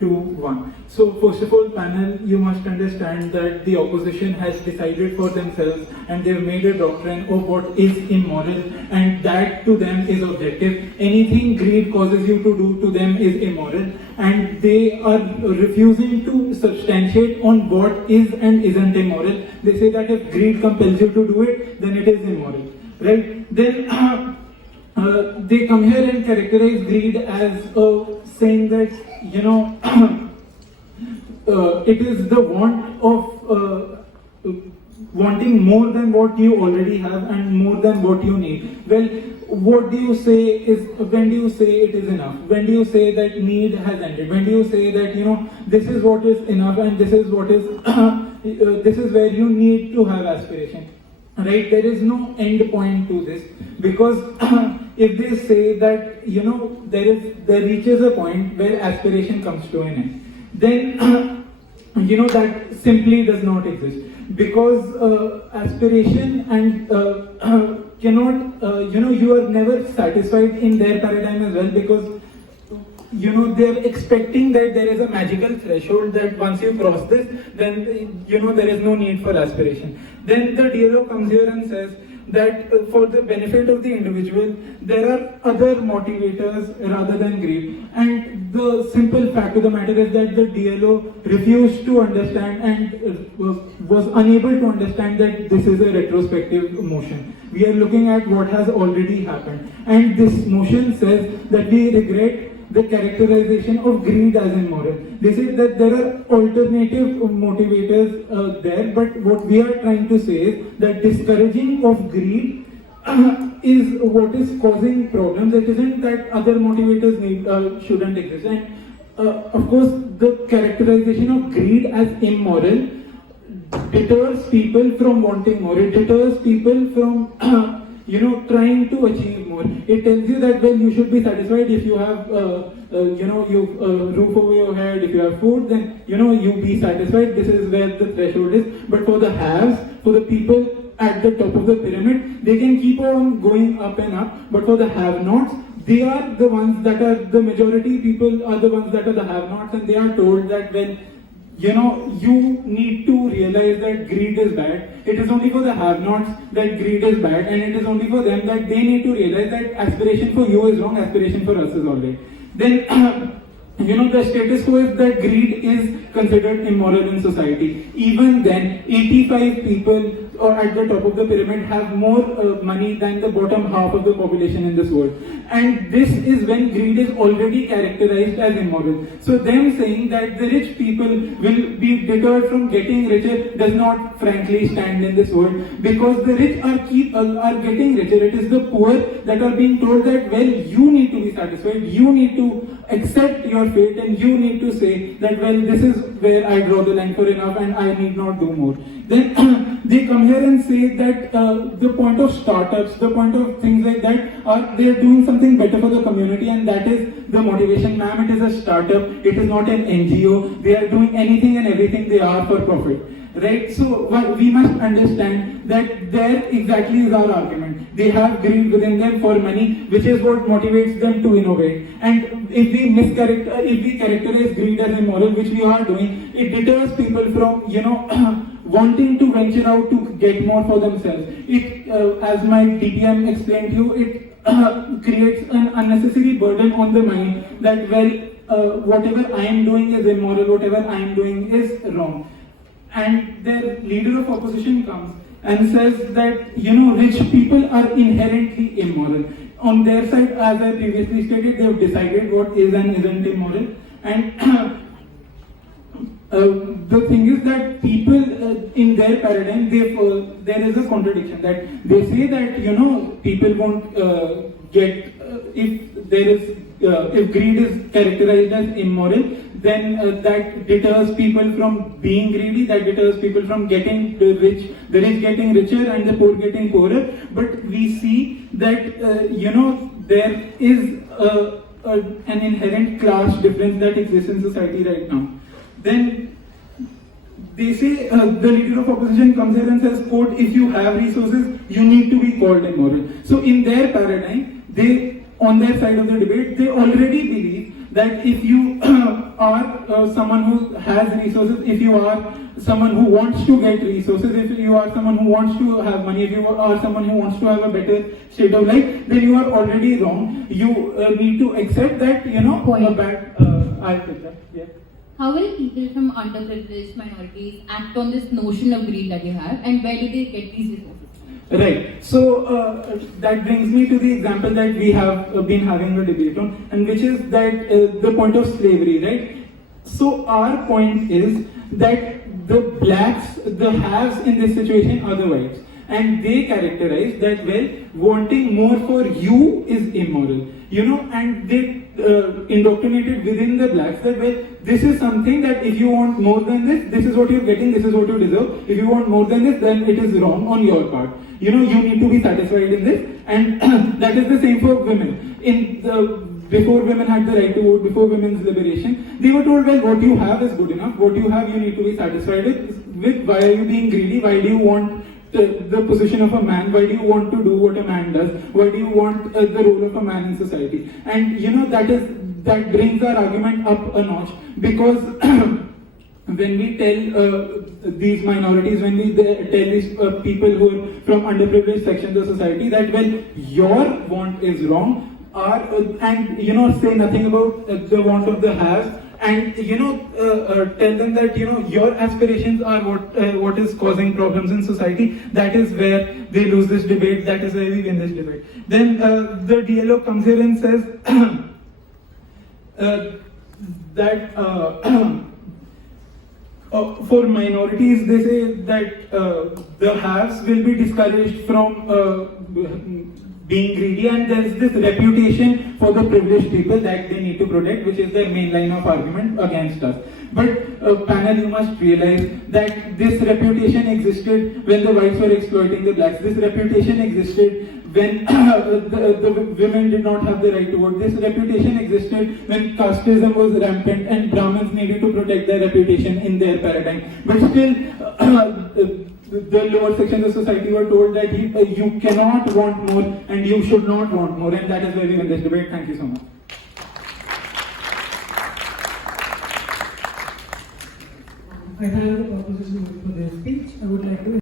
Two, one. So first of all, panel, you must understand that the opposition has decided for themselves and they've made a doctrine of what is immoral, and that to them is objective. Anything greed causes you to do to them is immoral, and they are refusing to substantiate on what is and isn't immoral. They say that if greed compels you to do it, then it is immoral, right? Then they come here and characterize greed as saying that, it is the want of wanting more than what you already have and more than what you need. Well, what do you say is, when do you say it is enough? When do you say that need has ended? When do you say that, this is what is enough and this is what is, this is where you need to have aspiration? Right? There is no end point to this, because if they say that there reaches a point where aspiration comes to an end, then that simply does not exist, because aspiration and cannot you are never satisfied in their paradigm as well, because they're expecting that there is a magical threshold that once you cross this, then there is no need for aspiration. Then the DLO comes here and says that for the benefit of the individual, there are other motivators rather than greed. And the simple fact of the matter is that the DLO refused to understand and was unable to understand that this is a retrospective motion. We are looking at what has already happened. And this motion says that we regret the characterization of greed as immoral. They say that there are alternative motivators there, but what we are trying to say is that discouraging of greed is what is causing problems. It isn't that other motivators shouldn't exist. And of course, the characterization of greed as immoral deters people from wanting more. It deters people from trying to achieve more. It tells you that, well, you should be satisfied if you have, roof over your head, if you have food, then, you be satisfied. This is where the threshold is. But for the haves, for the people at the top of the pyramid, they can keep on going up and up. But for the have-nots, they are the ones that are, the majority people are the ones that are the have-nots, and they are told that, well, you need to realize that greed is bad. It is only for the have-nots that greed is bad, and it is only for them that they need to realize that aspiration for you is wrong, aspiration for us is alright. Then, the status quo is that greed is considered immoral in society. Even then, 85 people or at the top of the pyramid have more money than the bottom half of the population in this world. And this is when greed is already characterized as immoral. So them saying that the rich people will be deterred from getting richer does not frankly stand in this world, because the rich are getting richer. It is the poor that are being told that, well, you need to be satisfied, you need to accept your fate, and you need to say that, well, this is where I draw the line for enough and I need not do more. Then they come here and say that the point of startups, the point of things like that, are they are doing something better for the community, and that is the motivation. Ma'am, it is a startup, it is not an NGO. They are doing anything and everything they are for profit. Right? So we must understand that there exactly is our argument. They have greed within them for money, which is what motivates them to innovate. And if we characterize greed as immoral, which we are doing, it deters people from, wanting to venture out to get more for themselves. It, as my DPM explained to you, it creates an unnecessary burden on the mind that, well, whatever I am doing is immoral, whatever I am doing is wrong. And the leader of opposition comes and says that, rich people are inherently immoral. On their side, as I previously stated, they have decided what is and isn't immoral. And the thing is that people in their paradigm, there is a contradiction, that they say that, people won't get, if greed is characterized as immoral, then that deters people from being greedy, that deters people from getting the rich getting richer and the poor getting poorer. But we see that, there is an inherent class difference that exists in society right now. Then they say, the leader of opposition comes here and says, quote, if you have resources, you need to be called immoral. So in their paradigm, they, on their side of the debate, they already believe that if you are someone who has resources, if you are someone who wants to get resources, if you are someone who wants to have money, if you are someone who wants to have a better state of life, then you are already wrong. You need to accept that, Point. a bad, I'll take that, yeah. How will people from underprivileged minorities act on this notion of greed that you have, and where do they get these resources? Right. So that brings me to the example that we have been having a debate on, and which is that the point of slavery, right? So our point is that the blacks, the haves in this situation are the whites, and they characterize that, well, wanting more for you is immoral, and they indoctrinated within the blacks that, well, this is something that if you want more than this, this is what you're getting, this is what you deserve. If you want more than this, then it is wrong on your part. You need to be satisfied in this, and that is the same for women. Before women had the right to vote, before women's liberation, they were told, well, what you have is good enough. What you have, you need to be satisfied with. Why are you being greedy? Why do you want the position of a man? Why do you want to do what a man does? Why do you want the role of a man in society? And that brings our argument up a notch, because when we tell these minorities, when we tell these people who are from underprivileged sections of society that, well, your want is wrong, and say nothing about the want of the haves, and tell them that your aspirations are what is causing problems in society. That is where they lose this debate. That is where we win this debate. Then the DLO comes here and says that for minorities, they say that the haves will be discouraged from being greedy, and there is this reputation for the privileged people that they need to protect, which is their main line of argument against us. But panel, you must realize that this reputation existed when the whites were exploiting the blacks. This reputation existed when the women did not have the right to vote. This reputation existed when casteism was rampant and Brahmins needed to protect their reputation in their paradigm. But still, the lower sections of society were told that you cannot want more and you should not want more, and that is where we win this debate. Thank you so much. I have a proposition for their speech. I would like to